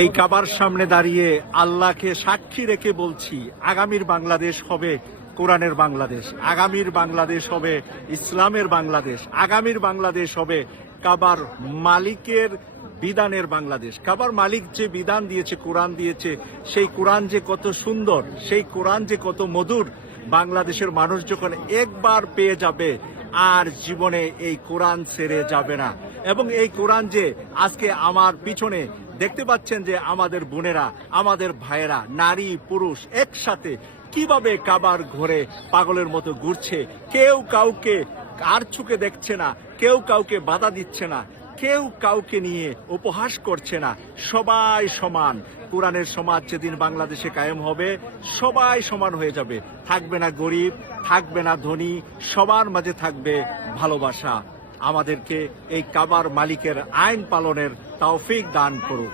এই কাবার সামনে দাঁড়িয়ে আল্লাহকে সাক্ষী রেখে বলছি, আগামীর বাংলাদেশ হবে কোরআনের বাংলাদেশ, আগামীর বাংলাদেশ হবে ইসলামের বাংলাদেশ, আগামীর বাংলাদেশ হবে কাবার মালিকের বিধানের বাংলাদেশ। কাবার মালিক যে বিধান দিয়েছে, কোরআন দিয়েছে, সেই কোরআন যে কত সুন্দর, সেই কোরআন যে কত মধুর, বাংলাদেশের মানুষ যখন একবার পেয়ে যাবে আর জীবনে এই কোরআন ছেড়ে যাবে না। এবং এই কোরআন যে আজকে আমার পিছনে দেখতে পাচ্ছেন যে আমাদের বোনেরা, আমাদের ভাইয়েরা, নারী পুরুষ একসাথে কিভাবে কাবার ঘরে পাগলের মতো ঘুরছে, কেউ কাউকে আর চোখে দেখছে না, কেউ কাউকে বাধা দিচ্ছে না, কেউ কাউকে নিয়ে উপহাস করছে না, সবাই সমান। কোরআনের সমাজ যেদিন বাংলাদেশে কায়েম হবে, সবাই সমান হয়ে যাবে, থাকবে না গরিব, থাকবে না ধনী, সবার মাঝে থাকবে ভালোবাসা। আমাদেরকে এই কাবার মালিকের আইন পালনের তৌফিক দান করুন।